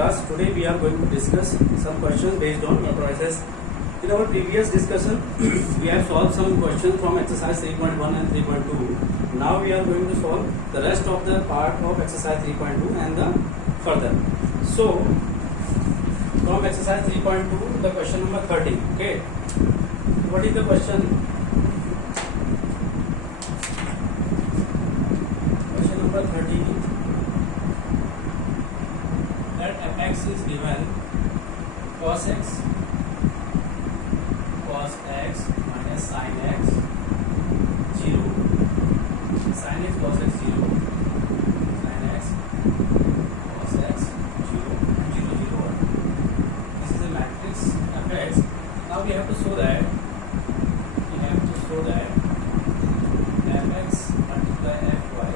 class. Today we are going to discuss some questions based on matrices. In our previous discussion, we have solved some questions from exercise 3.1 and 3.2. Now we are going to solve the rest of the part of exercise 3.2 and the further. So, from exercise 3.2, the question number 30. Okay, what is the question? Question number 30. That fx is given cos x minus sin x 0, sin x cos x 0, sin x cos x 0, 0 0 1. This is a matrix fx. Now we have to show that fx multiply fy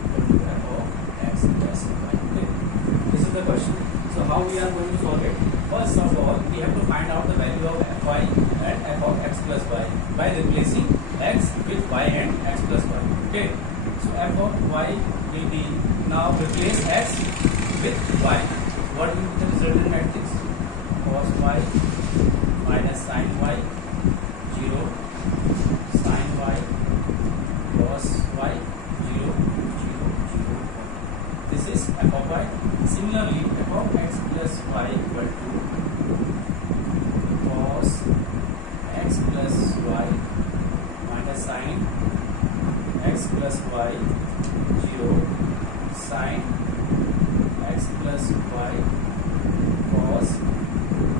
equal to f of x plus y. Okay, this is the question. So how we are going to solve it? First of all, we have to find out the value of fy and f of x plus y by replacing x with y and x plus y. Okay, so f of y will be, now replace x with y. What will be the resultant matrix? Cos y minus sin y 0, sin y cos y 0 0 0 1. This is f of y. Similarly, f of x plus y equal to cos x plus y minus sin x plus y 0, sin x plus y cos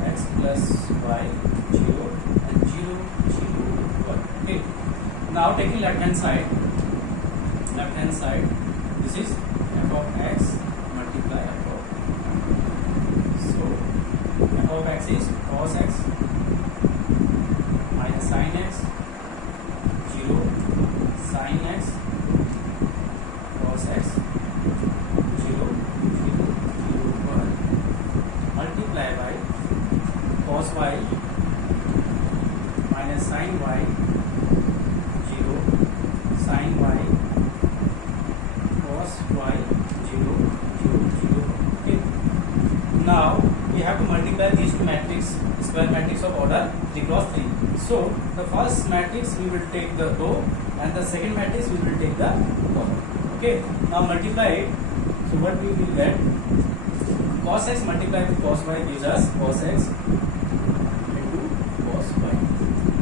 x plus y 0 and 0 0 1. Okay, now taking left hand side, this is f of x multiply f of, so f of x is cos x minus sin x 0, sin x cos x 0 0 0 1 multiply by cos y minus sin y 0, sin y cos y 0 0 0. Okay, now we have to multiply these two matrices, square matrix of order 3 cross 3. So the first matrix we will take the row and the second matrix we will take the column. Okay, now multiply it. So what we will get? Cos x multiplied with cos y gives us cos x into cos y.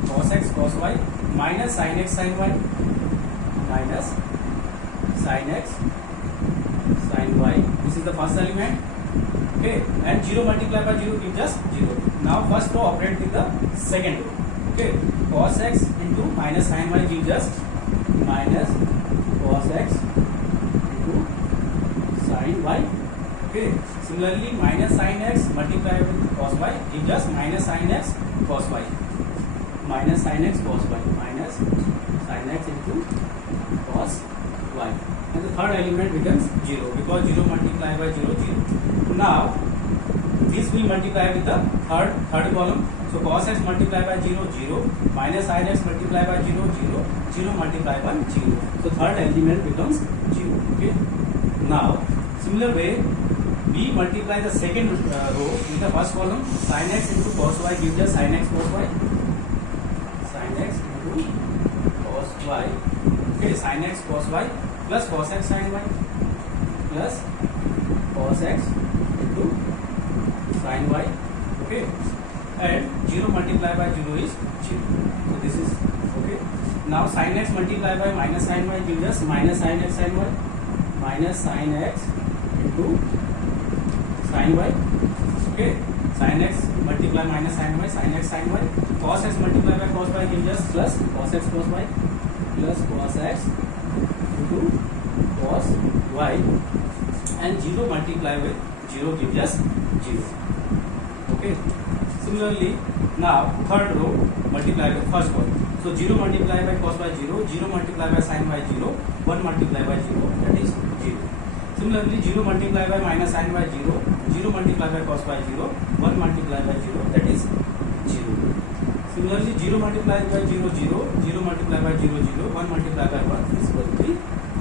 Cos x cos y minus sin x sin y minus sin x sin y. This is the first element. Okay, and 0 multiplied by 0 gives us 0. Now first row operate with the second row. Okay, cos x into minus sin y gives us minus cos x into sin y. Okay, similarly minus sin x multiplied with cos y gives us minus sin x cos y, minus sin x cos y, minus sin x into cos y, and the third element becomes 0 because 0 multiplied by 0 0. Now this will multiply with the third column. So cos x multiplied by 0 0, minus sin x multiplied by 0 0, 0 multiplied by 0. So third element becomes 0. Okay, now similar way we multiply the second row in the first column. Sin x into cos y gives us sin x cos y, sin x into cos y. Okay, sin x cos y plus cos x sin y plus cos x into sin y. Okay, and 0 multiplied by 0 is 0. So this is okay. Now sin x multiplied by minus sin y gives us minus sin x sin y, minus sin x into sin y. Okay, sin x multiply minus sin y, sin x sin y. Cos x multiplied by cos y gives us plus cos x cos y, plus cos x into cos y, and 0 multiplied with 0 gives us 0. Okay, similarly now third row multiply with first column. So 0 multiplied by cos y 0, 0 multiplied by sin y 0, 1 multiplied by 0, that is 0. Similarly 0 multiplied by minus sin y 0, 0 multiplied by cos y 0, 1 multiplied by 0, that is 0. Similarly 0 multiplied by 0 0, 0 multiplied by 0 0, 1 multiplied by 1 is equal to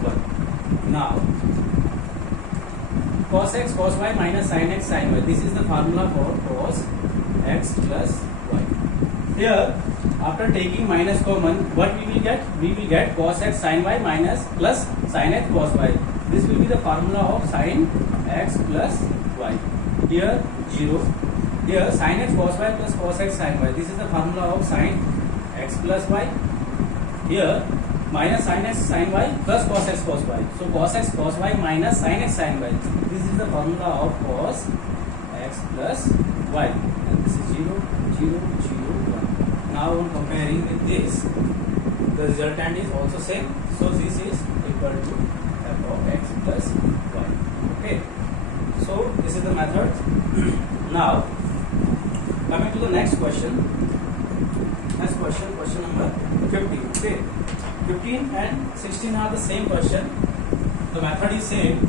1. Now cos x cos y minus sin x sin y. This is the formula for cos x plus y. Here, after taking minus common, what we will get? We will get cos x sin y minus plus sin x cos y. This will be the formula of sin x plus y. Here 0. Here sin x cos y plus cos x sin y. This is the formula of sin x plus y. Here minus sin x sin y plus cos x cos y. So cos x cos y minus sin x sin y. This is the formula of cos x plus y. And this is 0, 0, 0, 1. Now on comparing with this, the resultant is also same. So this is equal to f of x plus y. Okay. So this is the method. Now coming to the next question. Next question, question number 15. Okay. 15 and 16 are the same question. The method is same.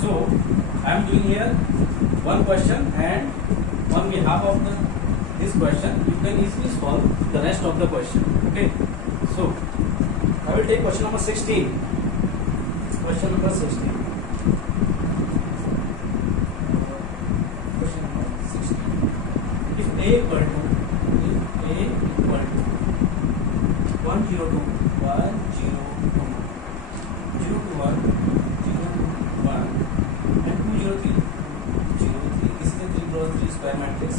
So I am doing here one question, and on behalf of this question you can easily solve the rest of the question. Okay. So I will take question number 16. Question number 16. Question number 16. If A equal to 102 1 0 0 to 1 0 to 1 and 203 0 3. This is a 3 cross 3 square matrix.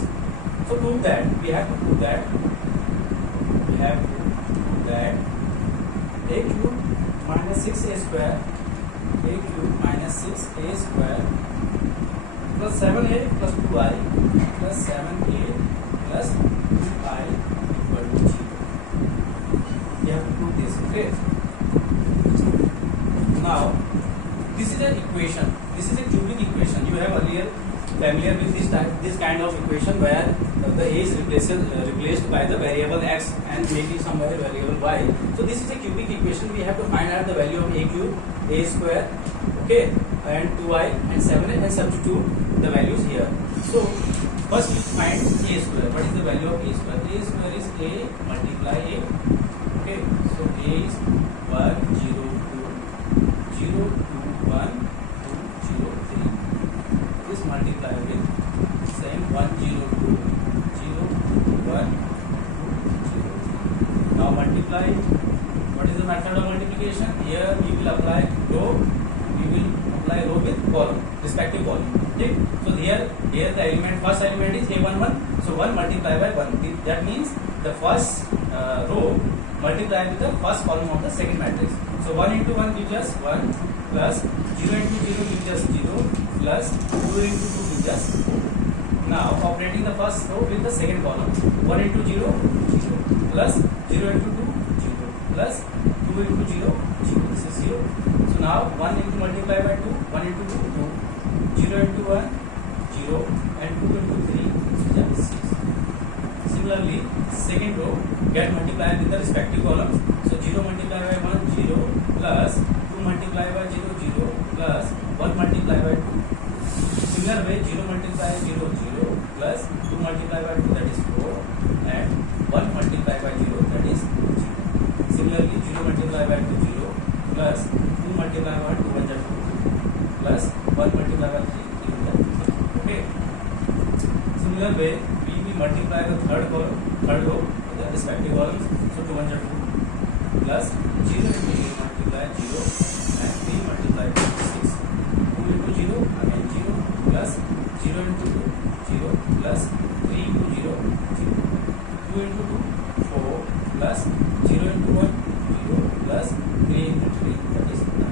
So prove that we have to prove that a cube minus 6a square plus 7a plus 2i plus 7a plus 2i equal to 0. We have to prove this. Okay. Now this is an equation. This is a cubic equation. You have earlier familiar with this kind of equation where the a is replaced by the variable x and maybe some other variable y. So this is a cubic equation. We have to find out the value of a cube, a square, okay, and 2i and 7a, and substitute the values here. So first we find a square. What is the value of a square? A square is a multiply a. Okay, so a is 1 0 2 0 2 1 2 0 3. This multiply with same 1 0 2 0 1 2 0 3. Now multiply. What is the method of multiplication? Here we will apply row. We will apply row with column, respective column. Okay. So here the element, first element is a11. So 1 multiplied by 1. That means the first row multiply with the first column of the second matrix. So 1 into 1 gives us 1 plus 0 into 0 gives us 0 plus 2 into 2 gives us 4. Now operating the first row with the second column. 1 into 0 0 plus 0 into 2 0 plus 2 into 0 0. This is 0. So now 1 into multiply by 2, 1 into 2 2, 0 into 1 0 and 2 into 3 is 6. Similarly, second row get multiplied with the respective columns. So 0 multiplied by 1 0 plus 2 multiplied by 0 0 plus 1 multiplied by 2. Similar way 0 multiplied by 0 0 plus 2 multiplied by 2, that is 4, and 1 multiplied by 0, that is 0. Similarly 0 multiplied by 2 0 plus 2 multiplied by 2 1 2 plus 1 multiplied by 3 3. Okay. Similar way we will multiply the third row with the respective columns. So 2 1 2 plus 0 into 0 multiply 0 and 3 multiply 6. 2 into 0 again 0 plus 0 into 2 0 plus 3 into 0 0. 2 into 2 4 plus 0 into 1 0 plus 3 into 3, that is 9.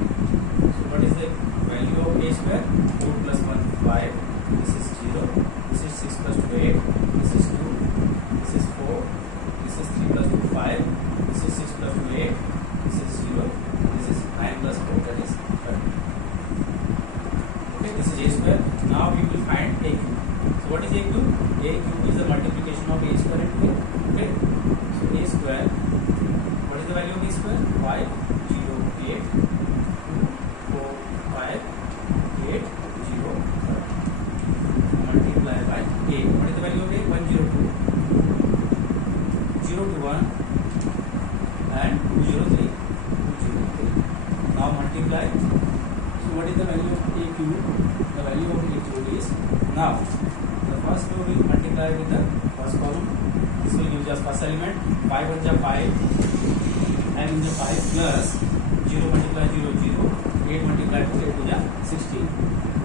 So what is the value of a square? 4 plus 1 5. This is 0. This is 6 plus 2 8. This is 2. This is 4. This is 3 plus 2 5. This is 6 plus 2 8. This is 0. This is 9 plus 4, that is 30. Okay, this is a square. Now we will find a cube. So what is a cube? A cube is the multiplication of a square into a. Okay. So a square. What is the value of a square? 5 0 8 2 4 5 8 0 multiply by a. What is the value of a? 1 0 2 0 to 1 and 2 0 3 2 0 3. Now multiply. So what is the value of a cube? The value of a cube is, now the first row will multiply with the first column. This will give us first element 5 1 ja 5 and in the 5 plus 0 multiply 0 0 8 multiply 2 8 ja 16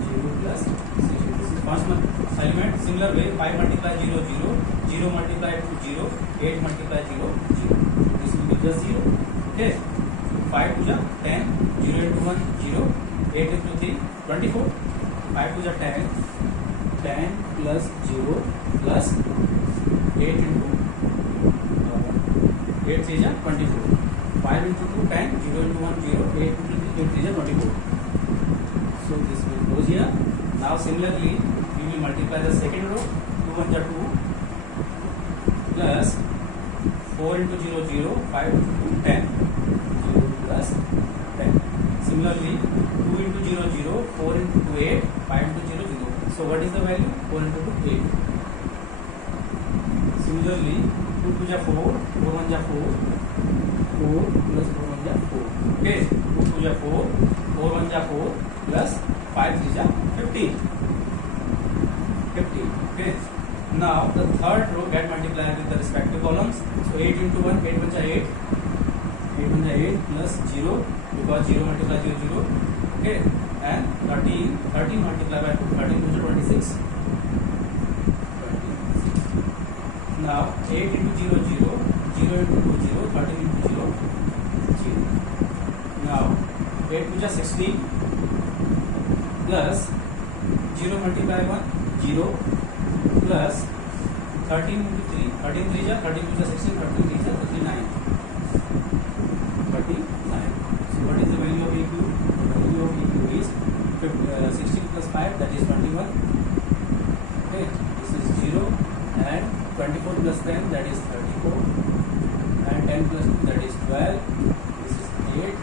0 plus 16. This is first element. Similar way 5 multiply 0 0 0 multiply 2 0 8 multiply 0 0. This will give us 0. Okay, 5 2 ja 10 0 into 1 0 8 into 3 24 5 2 ja 10 10 plus 0 plus 8 into 8 3 ja 24 5 into 2 10 0 into 1 0 8 into 3 8 3 ja 24. So this will goes here. Now similarly we will multiply the second row 2 1 ja 2 plus 4 into 0 0 5 into 2 10 0 plus 10. Similarly 2 into 0 0 4 into 2 8 5 into 0 0. So what is the value? 4 into 2 8. Similarly 2 2 ja 4 4 1 ja 4 4 plus 4 1 ja 4. Okay, 2 2 ja 4 4 1 ja 4 plus 5 3 ja 15. 15. Okay, now the third row get multiplied with the respective columns. So 8 into 1 8 1 ja 8 8 1 ja 8 plus 0 because 0 multiply 0 0. Okay, and 13 multiplied by 2 13 to 26. Now 8 into 0 0 0 into 2 0 13 into 0 0. Now 8 to 16 plus 0 multiplied by 1 0 plus 13 into 3 13 3 ja 13 to 16 13 3 ja 39. So what is the value of EQ? The value of EQ is 16 plus 5, that is 21. Okay, this is 0 and 24 plus 10, that is 34 and 10 plus 2, that is 12. This is 8.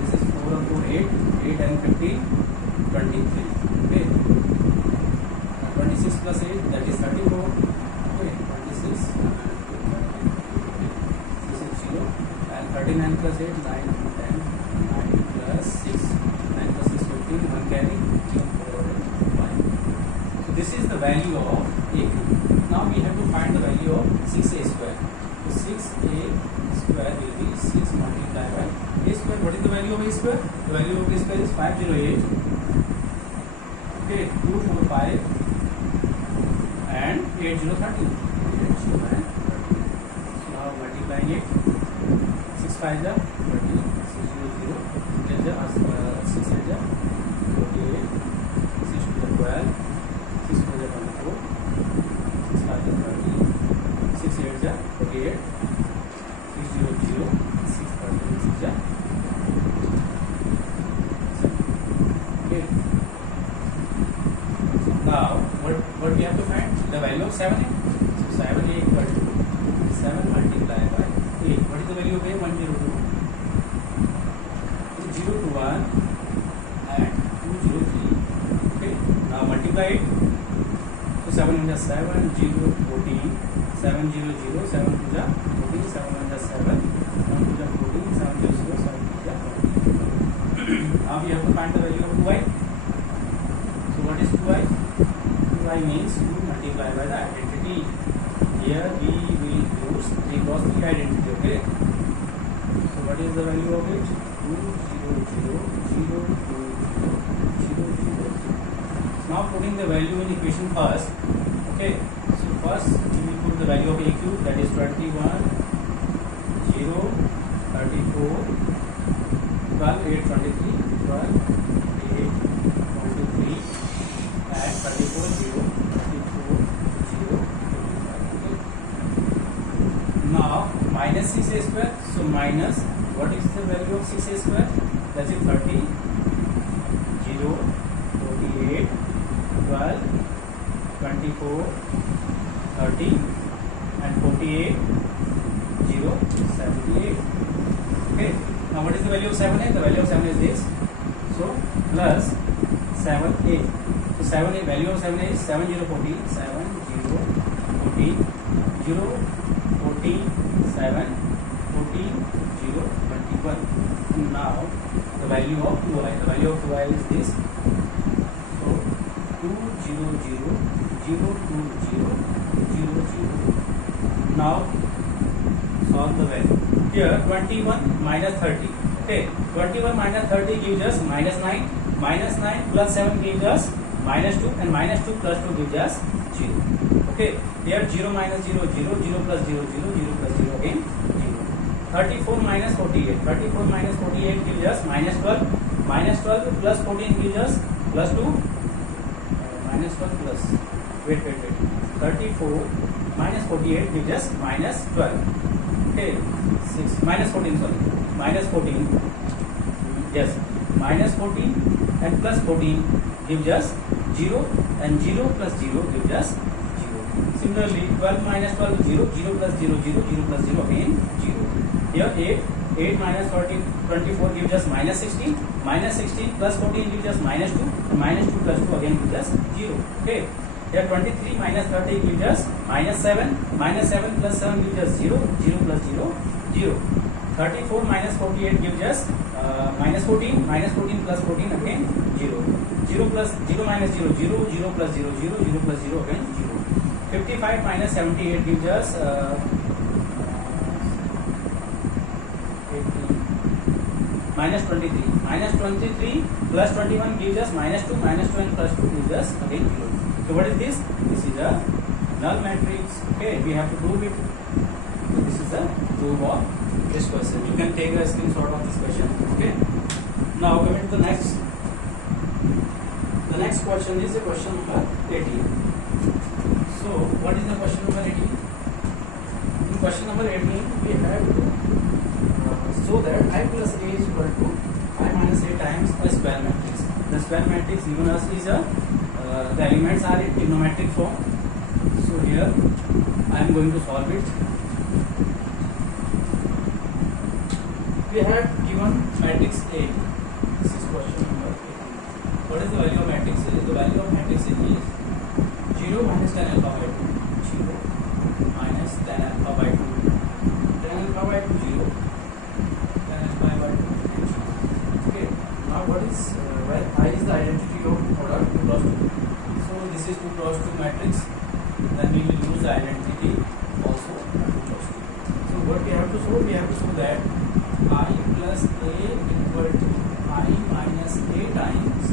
This is 4 and 4 8 8 and 15 23. Okay, 26 plus 8, that is 34. Okay, 26 this is 0 and 39 plus 8 9 10 9 plus 6 9 plus 6 15 1 carry 4 5. So this is the value of a cube. Now we have to find the value of 6a square. So 6a square will be 6 multiplied by a square. What is the value of a square? The value of a square is 508. Okay, 245 and 8013. 8013. So now multiplying it. 6 5 ja 30 6 0 0 10 ja 6 8 ja 48 6 2 ja 12 6 4 ja 24 6 5 ja 30 6 8 ja 48 6 0 0 6 30 6 ja 7. Okay, now what we have to find? The value of 7a. So 7a equal to 7 multiplied by 8. What is the value of a? 102. 0 to 1 and 203. Okay, now multiply it. So 7 1 ja 7 0 14 7 0 0 7 2 ja 14 7 1 ja 7 1 2 ja 14 7 0 0 7 2 ja 14. Now we have to find the value of 2i. So what is 2i? 2i means 2 multiplied by the identity. Here we will use 3 cross 3 identity. Okay, so what is the value of it? 2 0 0 0 2 0 0 0. Now putting the value in equation first. Okay, so first we will put the value of a cube, that is 21 0 34 12 8 23 12 8 23 and 34 0 34 0 25. Okay, now minus 6a square. So minus, what is the value of 6a square? That is 30 0 48 12 24 30 and 48 0 78. Okay, now what is the value of 7a? The value of 7a is this. So plus 7a. So 7a, value of 7a is 7 0 14 7 0 14 0 14 7 14 0 21. And now the value of 2i. The value of 2i is this. So 2 0 0 0 2 0 0 0. Now solve the value. Here 21 minus 30. Okay, 21 minus 30 gives us minus 9. Minus 9 plus 7 gives us minus 2, and minus 2 plus 2 gives us 0. Okay, here 0 minus 0 0, 0 plus 0 0, 0 plus 0 again 0. 34 minus 48. 34 minus 48 gives us minus 12. Minus 12 plus 14 gives us plus 2. Minus 12 plus. Wait. 34 minus 48 gives us minus 12. Okay, 6 minus 14. Sorry, minus 14. Yes, minus 14 and plus 14 gives us 0, and 0 plus 0 gives us 0. Similarly, 12 minus 12 0, 0 plus 0 0, 0 plus 0 again 0. Here 8 minus 24 gives us minus 16. Minus 16 plus 14 gives us minus 2, and minus 2 plus 2 again gives us 0. Okay. Here 23 minus 30 gives us minus 7. Minus 7 plus 7 gives us 0, 0 plus 0 0. 34 minus 48 gives us minus 14. Minus 14 plus 14 again 0. 0 plus 0 minus 0 0, 0 plus 0 0, 0 plus 0 again 0. 55 minus 78 gives us 18. Minus 23. Minus 23 plus 21 gives us minus 2. Minus 2 and plus 2 gives us again 0. So what is this? This is a null matrix. Okay, we have to prove it. This is the proof of this question. You can take a screenshot of this question. Okay. Now coming to the next. The next question is the question number 18. So what is the question number 18? In question number 18, we have to show that I plus A is equal to I minus A times a square matrix. The square matrix given us is a the elements are in trigonometric form. So here I am going to solve it. We have given matrix A. This is question number 18. What is the value of matrix A? The value of matrix A is 0 minus tan alpha by 2. 0 minus tan alpha by 2. Tan alpha by 2 0. Tan alpha by 2 and 0. Okay. Now what is well, I is the identity of product 2 cross 2. So this is 2 cross 2 matrix. Then we will use the identity also 2 cross 2. So what we have to show? We have to show that I plus A equal to I minus A times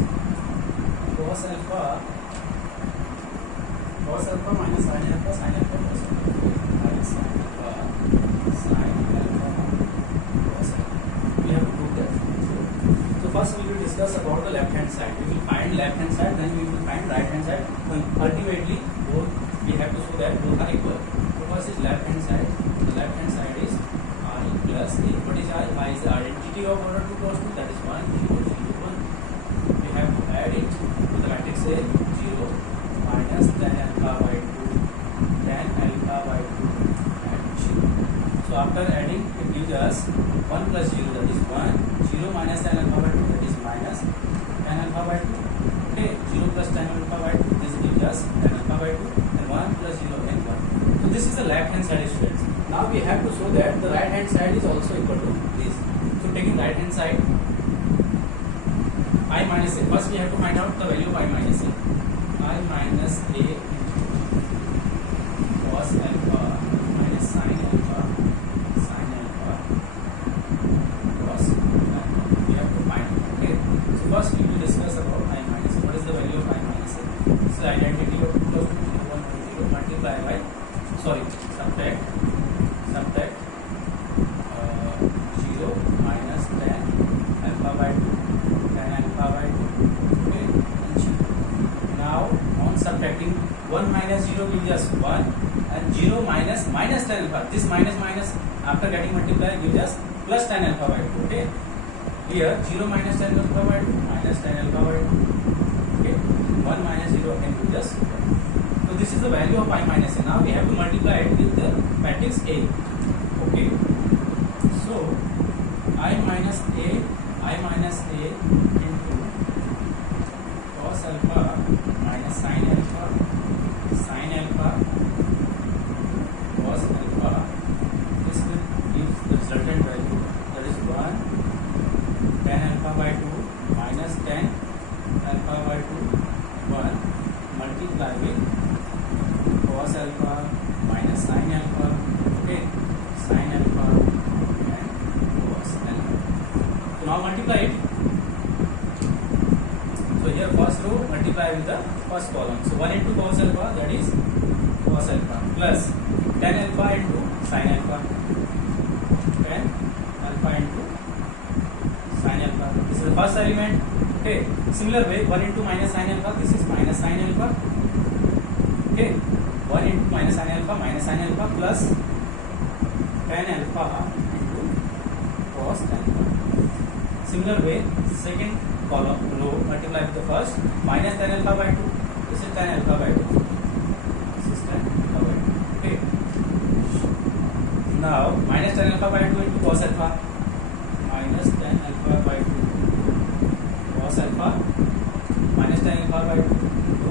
cos alpha minus sin alpha cos alpha minus sin alpha cos alpha. We have to prove that. So first we will discuss about the left hand side. We will find left hand side, then we will find right hand side. And ultimately both we have to show that both are equal. So first is left hand side. The left hand side is I plus A. What is I? I is the identity of order 2 cross 2, that is 1 0 0 1. We have to add it to the matrix A. 0 minus tan alpha by 2, tan alpha by 2 and 0. So after adding it gives us 1 plus 0, that is 1. 0 minus tan alpha by 2, that is minus tan alpha by 2. Okay, 0 plus tan alpha by 2, this gives us tan alpha by 2, and 1 plus 0 and 1. So this is the left hand side, students. Now we have to show that the right hand side is also equal to this. So taking right hand side, I minus A. First we have to find out the value of I minus A. I minus A cos alpha minus sin alpha cos alpha. We have to find it. Okay. So first we will discuss about I minus A. What is the value of I minus A? This is the identity of 2 plus 2 0 1 0 multiply by subtract 0 minus tan alpha by 2, tan alpha by 2. Okay, and 0. Now on subtracting, 1 minus 0 gives us 1, and 0 minus tan alpha. This minus after getting multiplied gives us plus tan alpha by 2. Okay, here 0 minus tan alpha by 2 minus tan alpha by 2. Okay, 1 minus 0 again gives us 1. So this is the value of I minus A. Now we have to multiply it with the matrix A. Okay. So I minus A into cos alpha minus sin alpha cos alpha. This will give the resultant value, that is 1 tan alpha by 2 minus tan alpha by 2 1 multiply with cos alpha minus sin alpha. Okay, sin alpha and cos alpha. So now multiply it. So here first row multiply with the first column. So 1 into cos alpha, that is cos alpha, plus tan alpha into sin alpha, tan alpha into sin alpha. This is the first element. Okay, similar way 1 into minus sin alpha, this is minus sin alpha. Okay, 1 into minus sin alpha plus tan alpha into cos alpha. Similar way second column row multiply with the first, minus tan alpha by 2, this is tan alpha by 2, this is tan alpha by 2. Okay, now minus tan alpha by 2 into cos alpha, minus tan alpha by 2 cos alpha, minus tan alpha by 2 into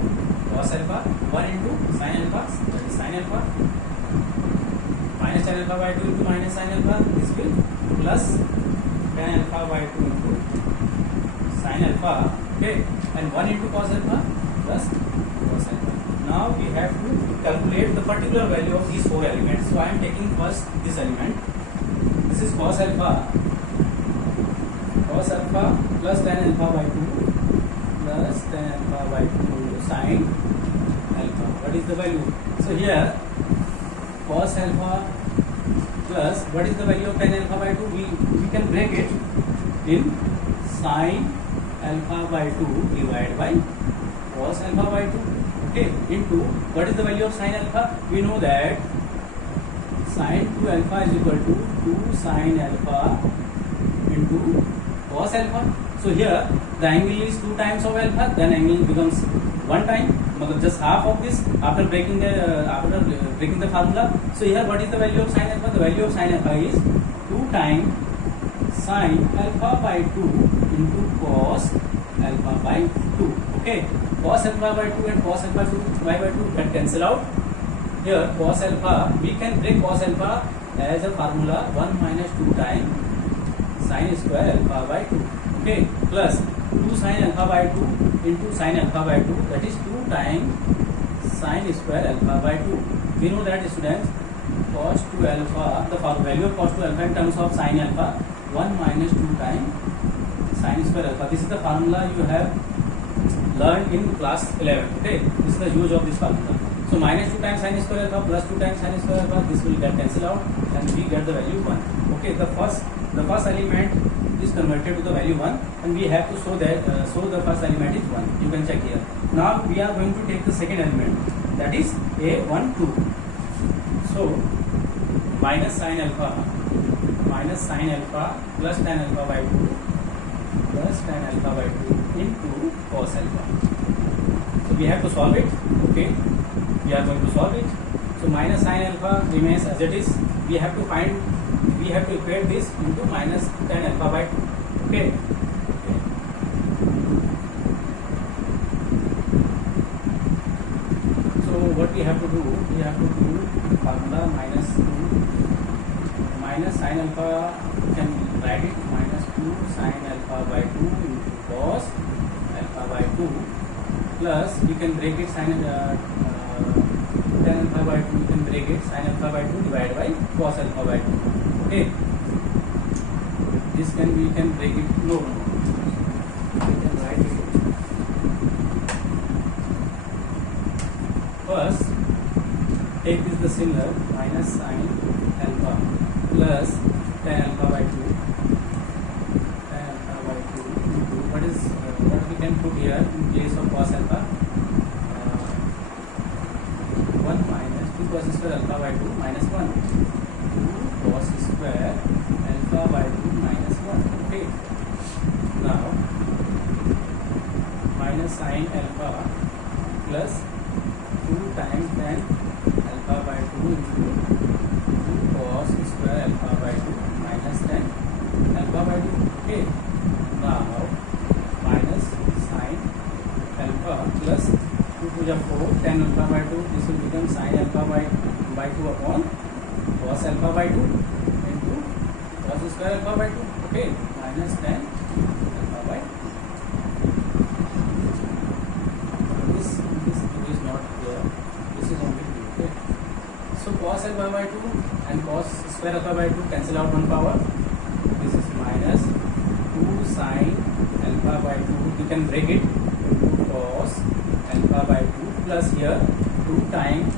cos alpha, 1 into sin alpha, that is sin alpha, minus tan alpha by 2 into minus sin alpha, this will plus tan alpha by 2 into sin alpha. Okay, and 1 into cos alpha plus cos alpha. Now we have to calculate the particular value of these four elements. So I am taking first this element. This is cos alpha plus tan alpha by 2 plus tan alpha by 2 sin alpha. What is the value? So here cos alpha plus what is the value of tan alpha by 2? We can break it in sin alpha by 2 divided by cos alpha by 2. Okay, into what is the value of sin alpha? We know that sin 2 alpha is equal to 2 sin alpha into cos alpha. So here the angle is 2 times of alpha, then angle becomes 1 time, just half of this after breaking the formula. So here what is the value of sin alpha? The value of sin alpha is 2 times sin alpha by 2 into cos alpha by 2. Okay, cos alpha by 2 and cos alpha by 2 can cancel out. Here cos alpha, we can break cos alpha as a formula 1 minus 2 times sin square alpha by 2. Okay, plus 2 sin alpha by 2 into sin alpha by 2, that is 2 times sin square alpha by 2. We know that students, cos 2 alpha, the value of cos 2 alpha in terms of sin alpha, 1 minus 2 times sin square alpha. This is the formula you have learned in class 11. Okay, this is the use of this formula. So minus 2 times sin square alpha plus 2 times sin square alpha, this will get cancelled out and we get the value 1. Okay, the first element is converted to the value 1 and we have to show that the first element is 1. You can check here. Now we are going to take the second element, that is A12. So minus sin alpha plus tan alpha by 2 plus tan alpha by 2 into cos alpha. So we have to solve it. Okay, we are going to solve it. So minus sin alpha remains as it is. We have to equate this into minus tan alpha by 2. Okay. So what we have to do? We have to do formula minus 2 minus sin alpha. You can write it minus 2 sin alpha by 2 into cos alpha by 2 plus you can break it tan alpha by 2. You can break it sin alpha by 2 divided by cos alpha by 2. Okay. This we can break it. No. We can write it. First, take this the similar minus sin alpha plus tan alpha by 2. Tan alpha by 2 into what we can put here in place of cos alpha? 1 minus 2 cos square alpha by 2 minus 1. 2 cos square alpha by 2 minus 1. Okay. Now minus sin alpha plus 2 times tan alpha by 2 into 2 cos square alpha by 2 minus tan alpha by 2. Okay. Now minus sin alpha plus 2 to the 4 tan alpha by 2. This will become sin alpha by 2 upon cos alpha by 2 into cos square alpha by 2. Okay, minus tan alpha by 2. This is not square alpha by 2, cancel out one power. This is minus 2 sin alpha by 2. You can break it into cos alpha by 2 plus here 2 times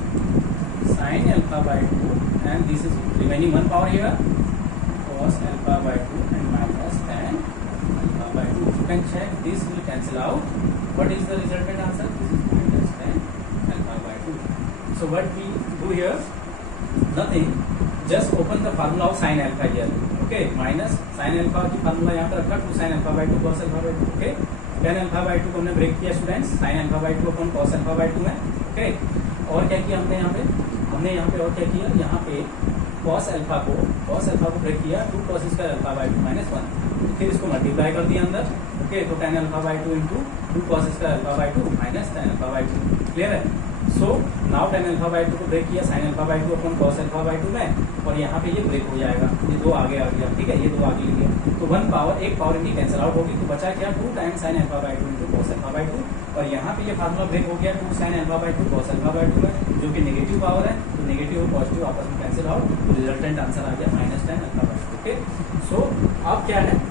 sin alpha by 2, and this is remaining one power here, cos alpha by 2 and minus tan alpha by 2. You can check, this will cancel out. What is the resultant answer? This is minus tan alpha by 2. So what we do here? Nothing. Just open the formula of sin alpha here. Okay, minus sin alpha की फार्मूला यहाँ पर रखा 2 sin alpha by 2 cos alpha by 2. Okay, tan alpha by 2 को हमने ब्रेक किया students, sin alpha by 2 upon cos alpha by 2 है. ओके, और क्या किया हमने यहाँ पे और क्या किया, यहाँ पे cos alpha को ब्रेक किया 2 cos स्क्वायर alpha by 2 minus 1. फिर इसको मल्टीप्लाई कर दिया अंदर. ओके, तो tan alpha by 2 into 2 cos square alpha by 2 minus tan alpha by 2. Clear है? So now tan alpha by 2 को ब्रेक किया sin alpha by 2 upon cos alpha by 2 में, और यहाँ पे ये ब्रेक हो जाएगा, ये 2 आगे आ गया. ठीक है, ये 2 आगे ले लिया तो एक पावर इनकी कैंसिल आउट होगी, तो बचा क्या 2 times sin alpha by 2 into cos alpha by 2, और यहाँ पे ये फार्मूला ब्रेक हो गया 2 sin alpha by 2 cos alpha by 2 में, जो कि नेगेटिव पावर है, तो नेगेटिव और पॉजिटिव आपस में कैंसिल आउट, तो रिजल्टेंट आंसर आ गया minus tan alpha by 2. Okay, so अब क्या है,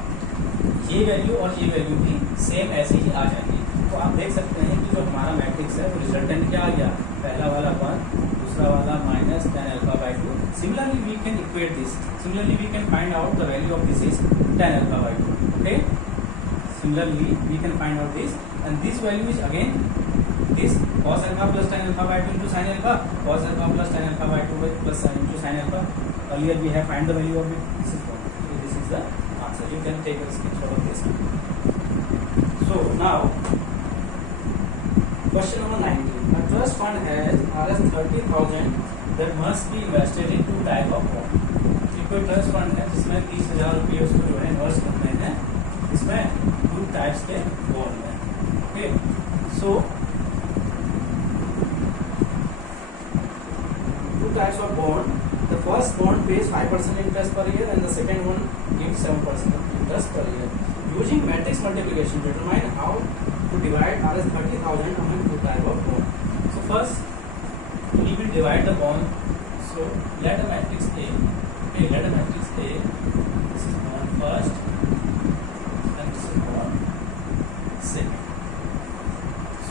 ये वैल्यू और ये वैल्यू भी सेम ऐसे ही आ जाएंगी. तो आप देख सकते हैं कि जो हमारा मैट्रिक्स है वो रिजल्टेंट क्या आ गया, पहला वाला 1, दूसरा वाला minus tan alpha by 2. Similarly we can equate this. Similarly we can find out the value of this is tan alpha by 2. Okay, similarly we can find out this, and this value is again this cos alpha plus tan alpha by 2 into sin alpha, cos alpha plus tan alpha by 2 plus into sin alpha. Earlier we have find the value of it. This is 1. So this is the answer. You can take a screenshot of this. So now question number 19. A trust fund has Rs 30,000 that must be invested in 2 type of bond. कोई trust fund है जिसमें 30,000 रुपये उसको जो है इन्वेस्ट करने हैं, इसमें 2 टाइप्स के बॉन्ड है. ओके, सो 2 types of bond. The first bond pays 5% interest per year, and the second one gives 7% interest per year. Using matrix multiplication, determine how to divide Rs 30,000 among 2 type of bond. So first we will divide the bond. So let a matrix A. Okay, let a matrix A. This is bond first, and this is bond second.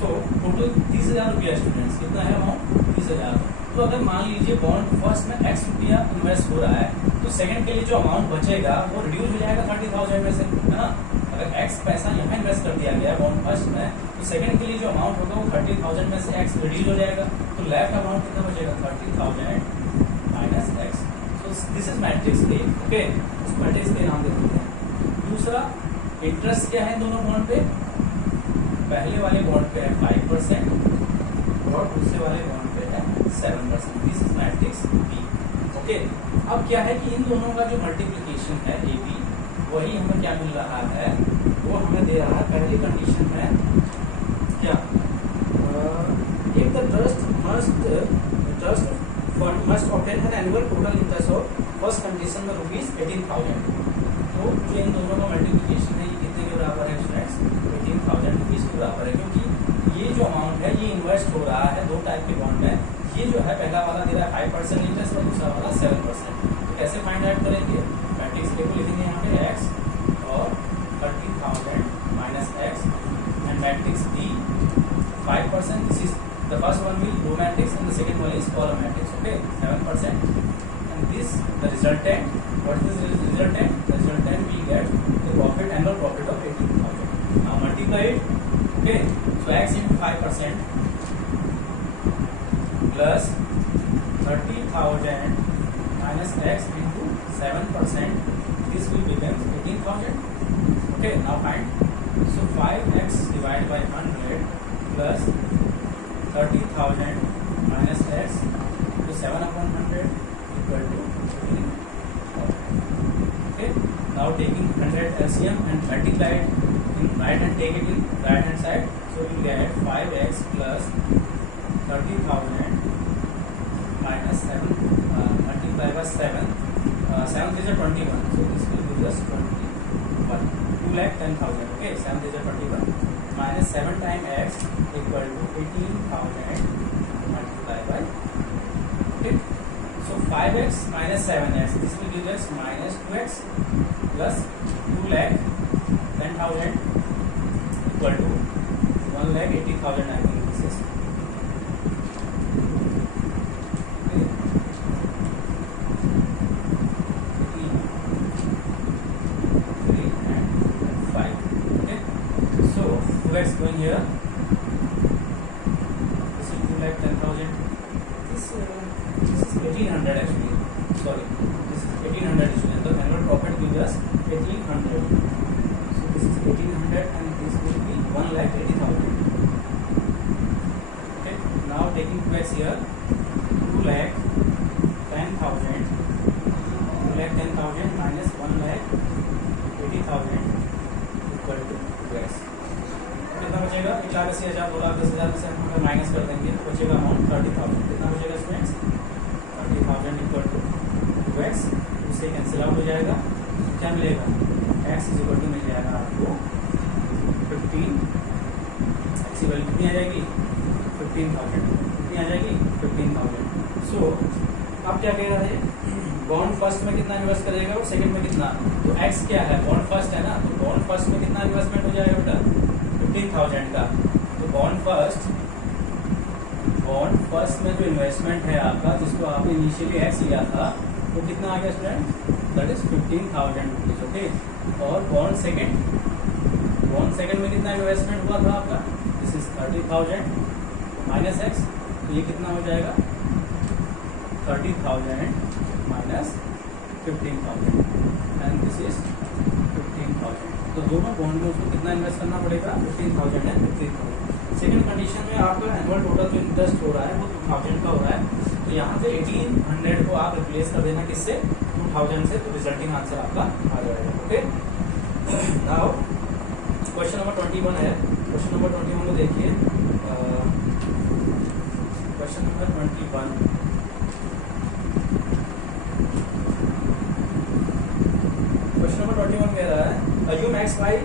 So total 30,000 रुपया स्टूडेंट्स, कितना है अमाउंट 30,000. तो अगर मान लीजिए bond first में x रुपया इन्वेस्ट हो रहा है, तो सेकंड के लिए जो अमाउंट बचेगा वो रिड्यूस हो जाएगा 30,000 में से, है ना. अगर x पैसा यहाँ इन्वेस्ट कर दिया गया बॉन्ड फर्स्ट में, तो सेकंड के लिए जो अमाउंट होगा वो 30,000 में से x रिड्यूस हो जाएगा, तो लेफ्ट अमाउंट कितना बचेगा 30,000 minus x. So this is matrix A. Okay, इस मैट्रिक्स A नाम दे देते हैं. दूसरा इंटरेस्ट क्या है दोनों बॉन्ड पे, पहले वाले बॉन्ड पे है 5% और दूसरे वाले बॉन्ड पे है 7%. This is matrix B. Okay, अब क्या है कि इन दोनों का जो मल्टीप्लिकेशन है AB, वही हमें क्या मिल रहा है, वो हमें दे रहा है पहली कंडीशन में क्या, if the trust fund must obtain an annual total interest of first condition में ₹18,000. तो जो इन दोनों का मल्टीप्लिकेशन है ये कितने के बराबर है स्टूडेंट्स, 18,000 रुपीज के बराबर है, क्योंकि ये जो अमाउंट है ये इन्वेस्ट हो रहा है 2 टाइप के बॉन्ड में. ये जो है पहला वाला दे रहा है 5% इंटरेस्ट और दूसरा वाला 7%. तो कैसे फाइंड आउट करेंगे, मैट्रिक्स A को लिखेंगे यहाँ पे x और 30,000 minus x, and matrix B 5%. This is the first one will row matrix and the second one is column matrix. Okay, 7%, and this the resultant. What is the resultant? The resultant we get the profit, annual profit of 18,000. Now multiply it. Okay, so x into 5% plus 30,000 minus x into 7%. This will become 18,000. Okay, now find. So 5x divided by 100 plus 30,000 minus x, so 7 upon 100 equal to 18,000. Okay, now taking 100 LCM and multiply it in right and take it in right hand side. So we will get 5x plus 30,000 minus 7 multiply by 7. 7 is a 21. So this will give us 21. 2,10,000. Okay, 7 is a 21 minus 7 times x equal to 18,000 multiplied by. Okay, So 5x minus 7x. This will give us minus 2x plus 2,10,000 equal to 1,80,000. I think this is. Okay. 3 and 5. Okay. So 2x going here. This is 2,10,000. This is 1,800 actually. Sorry, this is 1,800 actually. The annual profit gives us 1,800. So this is 1,800 and this will be 1,80,000. Okay. Now taking 2x here, 2,10,000. 2,10,000 minus 1,80,000 equal to 2x. कितना बचेगा? 1,80,000, 2,10,000 से हम अगर माइनस कर देंगे तो बचेगा अमाउंट 30,000. कितना बचेगा स्टूडेंट्स? 30,000 इक्वल टू 2x. उससे कैंसिल आउट हो जाएगा. क्या मिलेगा? x इज इक्वल टू मिल जाएगा आपको 15. x की वैल्यू कितनी आ जाएगी? 15,000. कितनी आ जाएगी? 15,000. सो अब क्या कह रहा है? बॉन्ड फर्स्ट में कितना इन्वेस्ट करेगा और सेकंड में कितना? तो x क्या है? बॉन्ड फर्स्ट है ना, तो बॉन्ड फर्स्ट में कितना इन्वेस्टमेंट हो जाएगा बेटा? 15,000 का. तो बॉन्ड फर्स्ट में जो इन्वेस्टमेंट है आपका, जिसको आपने इनिशियली x लिया था, वो कितना आ गया student? That is 15,000 rupees. Okay. और बॉन्ड सेकंड में कितना इन्वेस्टमेंट हुआ था आपका? This is 30,000 minus x. तो ये कितना हो जाएगा? 30,000 माइनस 15,000 एंड दिस इज 15,000. तो दोनों बॉन्ड में उसको कितना इन्वेस्ट करना पड़ेगा? 15,000 एंड 15,000. सेकंड कंडीशन में आपका एनुअल टोटल जो इंटरेस्ट हो रहा है वो 2,000 का हो रहा है. तो यहाँ पे 1,800 को आप रिप्लेस कर देना किससे? 2,000 से. तो रिजल्टिंग आंसर आपका आ जाएगा. ओके. नाउ क्वेश्चन नंबर 21 है. क्वेश्चन नंबर 21 को देखिए. Question number 21. क्वेश्चन नंबर 21 कह रहा है assume x, y,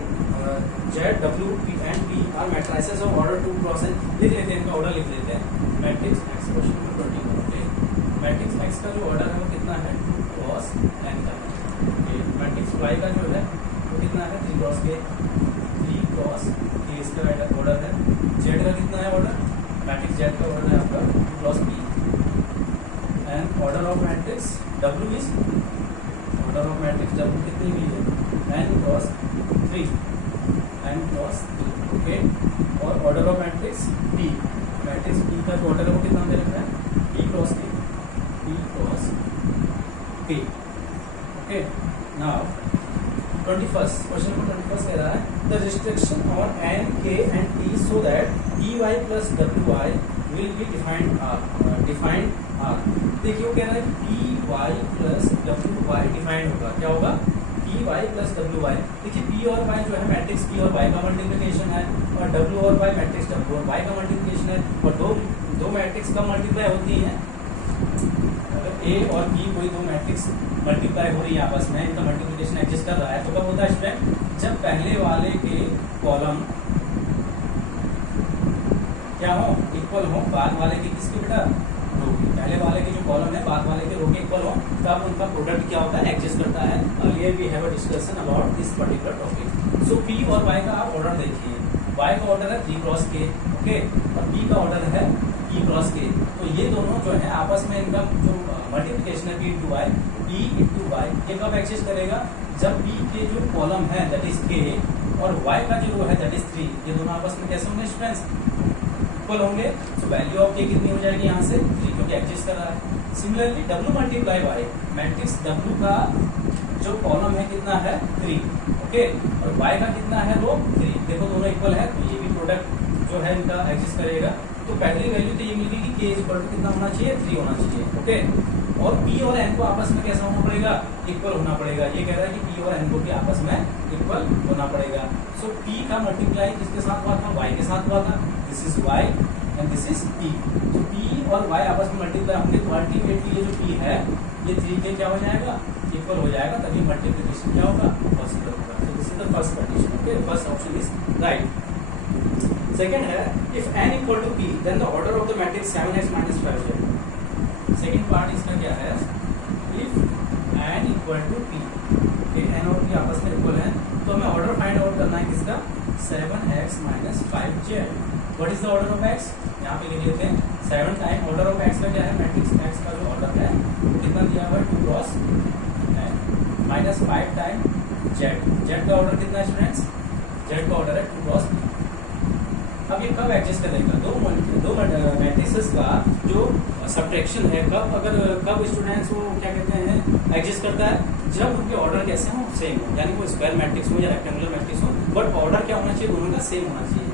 z, w, p and p are matrices of order 2 cross n. लिख लेते हैं, इनका ऑर्डर लिख लेते हैं. Matrix x. Question number 21. Okay. Matrix x का जो ऑर्डर है वो कितना है? 2 क्रॉस n का. ओके. मैट्रिक्स y का जो है वो कितना है? 3 क्रॉस k. 3 क्रॉस k इसका ऑर्डर है. z का कितना है ऑर्डर? मैट्रिक्स z का ऑर्डर है आपका 2 cross p. And order of matrix w is order of matrix w कितनी हुई है? n cross 3. n cross 3. ओके. और order of matrix p. Matrix p का जो ऑर्डर है वो कितना दे रखा है? p cross k. p cross k. Okay. Now 21st question number 21 कह रहा है the restriction on n k and t so that py plus wy will be defined r. देखिए वो कह रहा है py plus wy डिफाइंड होगा. क्या होगा? py plus wy. देखिए p और y जो है मैट्रिक्स p और y का मल्टीप्लिकेशन है और w और y मैट्रिक्स w और y का मल्टीप्लिकेशन है. और दो मैट्रिक्स कब मल्टीप्लाई होती हैं? अगर a और b कोई दो मैट्रिक्स मल्टीप्लाई हो रही है आपस में, इनका मल्टीप्लिकेशन एग्जिस्ट कर रहा है, तो कब होता है स्टूडेंट? जब पहले वाले के कॉलम क्या हो? इक्वल हो बाद वाले के. किसके बेटा? रो के. पहले वाले के जो कॉलम है बाद वाले के रो के इक्वल हो, तब उनका प्रोडक्ट क्या होता है? एग्जिस्ट करता है. Earlier we have a discussion about this particular topic. So p और y का आप ऑर्डर देखिए. y का ऑर्डर है 3 क्रॉस k. ओके. और p का ऑर्डर है p क्रॉस k. तो ये दोनों जो है आपस में इनका जो मल्टीप्लिकेशन है p into y, p into y, ये कब एग्जिस्ट करेगा? जब p के जो कॉलम है दैट इज k और y का जो है दैट इज 3, ये दोनों आपस में कैसे होंगे स्टूडेंट्स? इक्वल होंगे. सो वैल्यू ऑफ k कितनी हो जाएगी यहाँ से? 3, क्योंकि एग्जिस्ट कर रहा है. Similarly w multiply y. Matrix w का जो कॉलम है कितना है? 3. ओके. और y का कितना है? रो 3. देखो दोनों इक्वल है, तो ये भी प्रोडक्ट जो है इनका एग्जिस्ट करेगा. तो पहली वैल्यू तो ये मिलेगी कि k इज इक्वल टू कितना होना चाहिए? 3 होना चाहिए. ओके. और p और n को आपस में कैसा होना पड़ेगा? इक्वल होना पड़ेगा. ये कह रहा है कि p और n को भी आपस में इक्वल होना पड़ेगा. सो p का मल्टीप्लाई किसके साथ हुआ था? y के साथ हुआ था. This is y and this is p. तो p और y आपस में मल्टीप्लाई होंगे तो अल्टीमेटली ये जो p है ये 3k क्या हो जाएगा? इक्वल हो जाएगा. तभी मल्टीप्लिकेशन क्या होगा? पॉसिबल होगा. तो this is the first condition. Okay. First option is right. Second है if n equal to p then the order of the matrix 7x minus 5z. Second part इसका क्या है, if n equal to p, n और p आपस में इक्वल है तो हमें ऑर्डर फाइंड आउट करना है किसका, 7x minus 5z। What is the order of x, यहाँ पे लिख लेते हैं 7 टाइम ऑर्डर ऑफ x का क्या है, मैट्रिक्स x का जो ऑर्डर है कितना दिया हुआ है 2 cross n minus 5 time z का ऑर्डर कितना है स्टूडेंट्स, z का ऑर्डर है 2 क्रॉस। अब ये कब एडजस्ट करेगा, दो मैट्रिसेस का जो सब्ट्रैक्शन है कब स्टूडेंट्स वो क्या कहते हैं एडजस्ट करता है, जब उनके ऑर्डर कैसे हो, सेम हो, यानी वो स्क्वायर मैट्रिक्स हो या रेक्टेंगुलर मैट्रिक्स हो, बट ऑर्डर क्या होना चाहिए, दोनों का सेम होना चाहिए।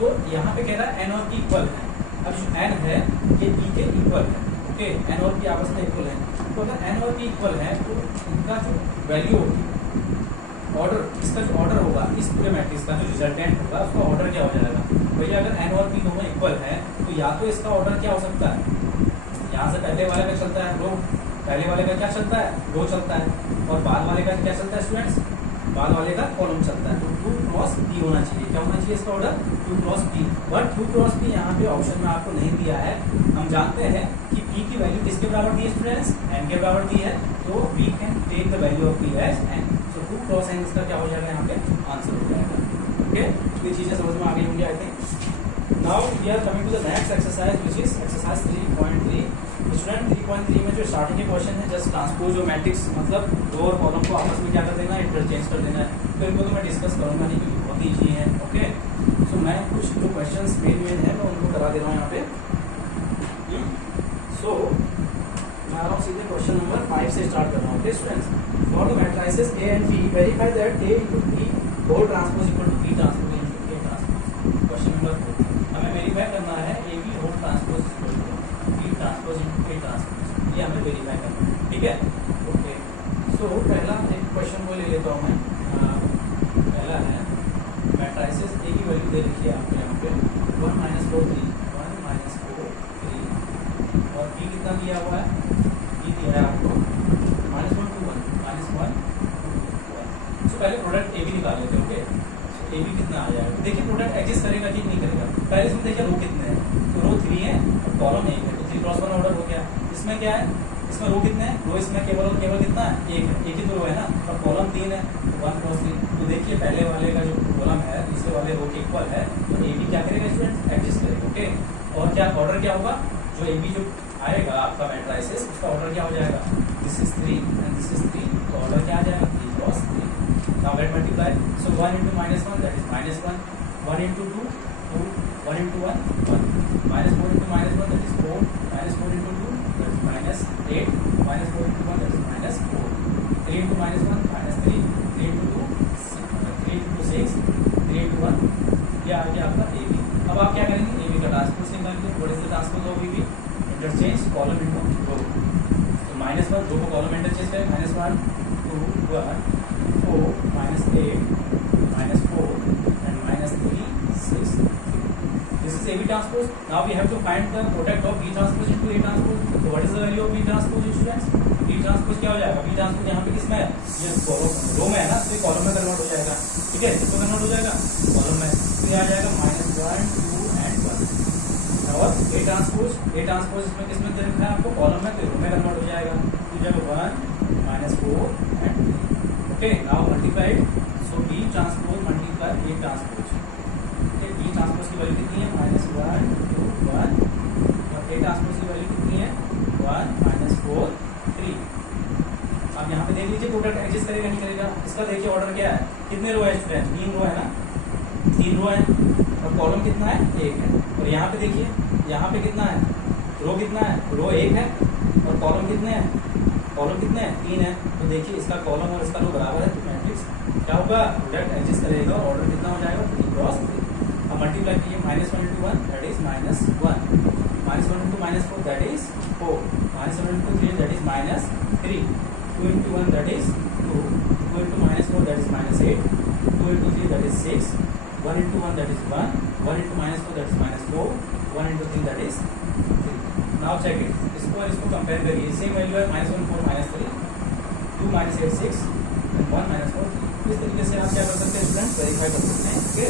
तो यहाँ पे कह रहा है n और p इक्वल है, अब जो n है ये p के इक्वल है, ओके, n और p आपस में इक्वल है, तो अगर n और p इक्वल है तो इनका जो वैल्यू होगी, ऑर्डर, इसका जो ऑर्डर होगा इस पूरे मैट्रिक्स का जो रिजल्टेंट होगा उसका ऑर्डर क्या हो जाएगा, भैया अगर n और p दोनों इक्वल है तो या तो इसका ऑर्डर क्या हो सकता है, यहाँ से पहले वाले का चलता है रो, पहले वाले का क्या चलता है, रो चलता है, और बाद वाले का क्या चलता है स्टूडेंट्स, बाद वाले का कॉलम चलता है, तो 2 क्रॉस p होना चाहिए, क्या होना चाहिए इसका ऑर्डर 2 cross p, but 2 cross p यहाँ पे ऑप्शन में आपको नहीं दिया है। हम जानते हैं कि p की वैल्यू किसके बराबर दी है स्टूडेंट्स, n के बराबर दी है, तो we can take the value of p as n, so 2 cross n इसका क्या हो जाएगा, यहाँ पे आंसर हो जाएगा। ओके, ये चीजें समझ में आ गई होंगी I think. Now we are coming to the next exercise which is exercise 3.3। Student 3.3 में जो स्टार्टिंग के क्वेश्चन है जस्ट ट्रांसपोज और मैट्रिक्स, मतलब रो और कॉलम को आपस में क्या कर देना है, इंटरचेंज कर देना है, तो इनको तो मैं डिस्कस करूंगा नहीं क्योंकि बहुत ईजी है। ओके, सो मैं कुछ जो क्वेश्चंस मेन है मैं उनको करा दे रहा हूँ यहाँ पे। सो मैं आ रहा हूँ सीधे क्वेश्चन नंबर 5 से स्टार्ट कर रहा हूँ। Okay students, for the matrices A and B verify that A into B whole transpose equal to B transpose into A transpose. Question number 4 हमें वेरीफाई करना है AB whole transpose equal to B transpose into A transpose, ये हमें verify करना है, ठीक है। ओके, सो पहला एक क्वेश्चन को ले लेता हूँ मैं। पहला है मैट्रिसेस A की वैल्यू दे रखी है आपको यहाँ पे 1 - 4 3 1 - 4 3 और B कितना दिया हुआ है, B दिया है आपको -1 2 1 -1 2 1। सो पहले प्रोडक्ट AB निकाल लेते हैं। ओके, सो AB कितना आ जाएगा, देखिए प्रोडक्ट एडजस्ट करेगा कि नहीं करेगा। पहले इसमें देखिए रो कितने हैं, तो रो 3 है और कॉलम 1 है, तो 3 क्रॉस 1 ऑर्डर हो गया। इसमें क्या है, इसमें रो कितने हैं, रो इसमें केवल कितना है, एक ही तो रो है ना, और कॉलम 3 है तो 1 क्रॉस 3। तो देखिए पहले वाले का जो कॉलम है तीसरे वाले रो के इक्वल है, तो AB क्या करेगा स्टूडेंट, एडजस्ट करेगा। ओके, और क्या ऑर्डर क्या होगा, जो AB जो आएगा आपका मैट्रिसेस उसका ऑर्डर क्या हो जाएगा, this is 3 and this is 3, तो ऑर्डर क्या आ जाएगा 3 क्रॉस 3। नाउ लेट मल्टीप्लाई, सो 1 into -1 दैट इज -1, 1 into 2 2, 1 into 1 1, -4 into -1 that is 4, -4 into 2 that is -8, -4 into 1 that is -4, 3 into -1 -3, 3 into 2 3 into 6, 3 into 1, ये आ गया आपका AB। अब आप क्या करेंगे, AB का ट्रांसपोज निकालिए। What is the transpose of AB, interchange column into row, तो -1 दो को कॉलम इंटरचेंज करें, -1 2 1 4 -8 -4 and -3 6। This is AB transpose. Now we have to find the product of B transpose into A transpose. So what is the value of B transpose students? B transpose क्या हो जाएगा, B transpose यहाँ पे किसमें है, ये रो में है ना, तो ये कॉलम में कन्वर्ट हो जाएगा, ठीक है, किसको कन्वर्ट हो जाएगा, कॉलम में, तो ये आ जाएगा -1 2 and 1। और A ट्रांसपोज इसमें किसमें दे रखा है आपको, कॉलम में, तो रो में कन्वर्ट हो जाएगा, तो जब 1 -4 and 3। Okay, now multiplied, so B transpose multiply A transpose. Okay, B transpose की वैल्यू कितनी है, -1 2 1, और A ट्रांसपोज की वैल्यू कितनी है 1 -4 3। अब यहाँ पे देख लीजिए प्रोडक्ट एडजस्ट करेगा नहीं करेगा। इसका देखिए ऑर्डर क्या है, कितने रो है स्टूडेंट, 3 रो है ना, 3 रो है, और कॉलम कितना है 1 है, और यहाँ पे देखिए यहाँ पे कितना है, रो कितना है, रो 1 है, और कॉलम कितने हैं, कॉलम कितने हैं 3 है। तो देखिए इसका कॉलम और इसका रो बराबर है, तो मैट्रिक्स क्या होगा, प्रोडक्ट एडजस्ट करेगा, ऑर्डर कितना हो जाएगा 3 क्रॉस 3। अब मल्टीप्लाई कीजिए, -1 into 1 दैट इज -1, -1 into -4 दैट इज 4, -1 into 3 दैट इज -3, 2 into 1 that is 2, 2 into -4 that is -8, 2 into 3 that is 6, 1 into 1 that is 1, 1 into -4 that is -4, 1 into 3 that is 3। Now check it, इसको और इसको कंपेयर करिए, सेम वैल्यू है -1 4 -3, 2 -8 6 and 1 -4 3। इस तरीके से आप क्या कर सकते हैं स्टूडेंट, वेरीफाई कर सकते हैं। ओके,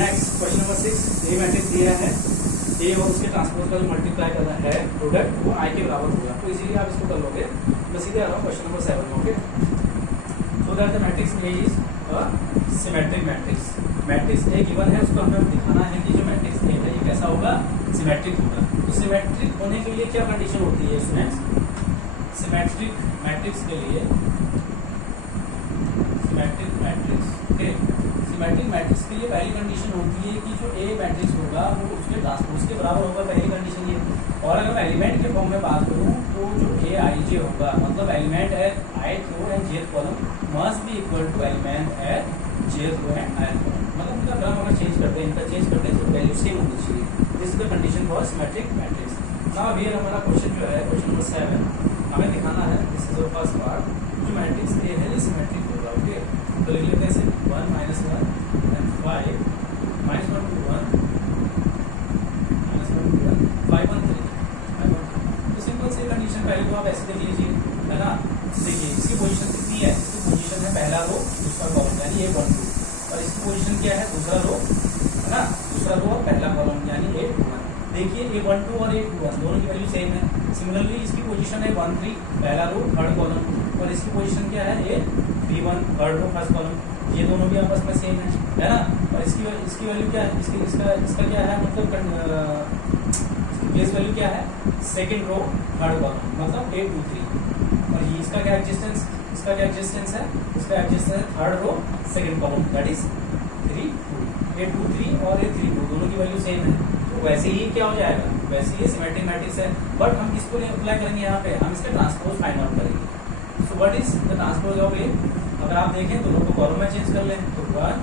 नेक्स्ट क्वेश्चन नंबर 6, ये मैट्रिक्स दिया है ए और उसके ट्रांसपोज का जो मल्टीप्लाई करना है प्रोडक्ट वो आई के बराबर होगा। तो इसीलिए आप इसको कर लोगे। मैं सीधे आ रहा हूँ क्वेश्चन नंबर 7 में। Okay, so that the matrix A is a symmetric matrix. Matrix A given है, उसको हमें दिखाना है कि जो मैट्रिक्स ए है ये कैसा होगा, सिमेट्रिक होगा। तो सिमेट्रिक होने के लिए क्या कंडीशन होती है स्टूडेंट्स? सिमेट्रिक मैट्रिक्स के लिए, symmetric matrix, okay, symmetric matrix के लिए पहली कंडीशन होती है कि जो ए मैट्रिक्स होगा वो उसके ट्रांसपोज के बराबर होगा, पहली कंडीशन ये। और अगर मैं एलिमेंट के फॉर्म में बात करूं तो जो ए आई जे होगा, मतलब element at ith row and jth column must be equal to element at jth row and ith column. मतलब इनका क्रम अगर चेंज करते हैं, इनका चेंज करते हैं तो वैल्यू सेम होनी चाहिए। This is the condition for symmetric matrix. Now here हमारा क्वेश्चन जो है, क्वेश्चन नंबर 7, हमें दिखाना है, this is the first part, जो मैट्रिक्स ए है ये सिमेट्रिक होगा। ओके, तो लिख लेते हैं इसे 1 -1 and 5 -1 to 1 -1 to 1 5 1 3 5 1 3। तो सिंपल सी कंडीशन पहले तो आप ऐसे देख लीजिए, है ना। देखिए इसकी पोजीशन कितनी है, इसकी पोजीशन है पहला रो दूसरा कॉलम यानी 1 1 2, और इसकी पोजीशन क्या है, दूसरा रो, है ना, दूसरा रो और पहला कॉलम यानी 8 2 1। देखिए ये 1 2 और 8 2 1 दोनों की वैल्यू सेम है। सिमिलरली इसकी पोजीशन है 1 3 पहला रो थर्ड कॉलम, और इसकी पोजीशन क्या है, ये 3 1 थर्ड रो फर्स्ट कॉलम, ये दोनों भी आपस में सेम है ना। और इसकी वैल्यू क्या है, इसका क्या है, मतलब इसकी बेस वैल्यू क्या है, सेकंड रो थर्ड कॉलम, मतलब 8 2 3। और ये इसका क्या एग्जिस्टेंस, है, इसका एग्जिस्टेंस है third row second column, that is 3 2। 8 2 3 और 8 3 2 दोनों की वैल्यू सेम है। तो वैसे ही क्या हो जाएगा, वैसे ही सिमेट्रिक मैट्रिक्स है। बट हम किसको अप्लाई करेंगे यहाँ पे, हम इसका ट्रांसपोज फाइंड आउट करेंगे। So what is the transpose of A? अगर आप देखें दोनों को कॉलम में चेंज कर लें तो 1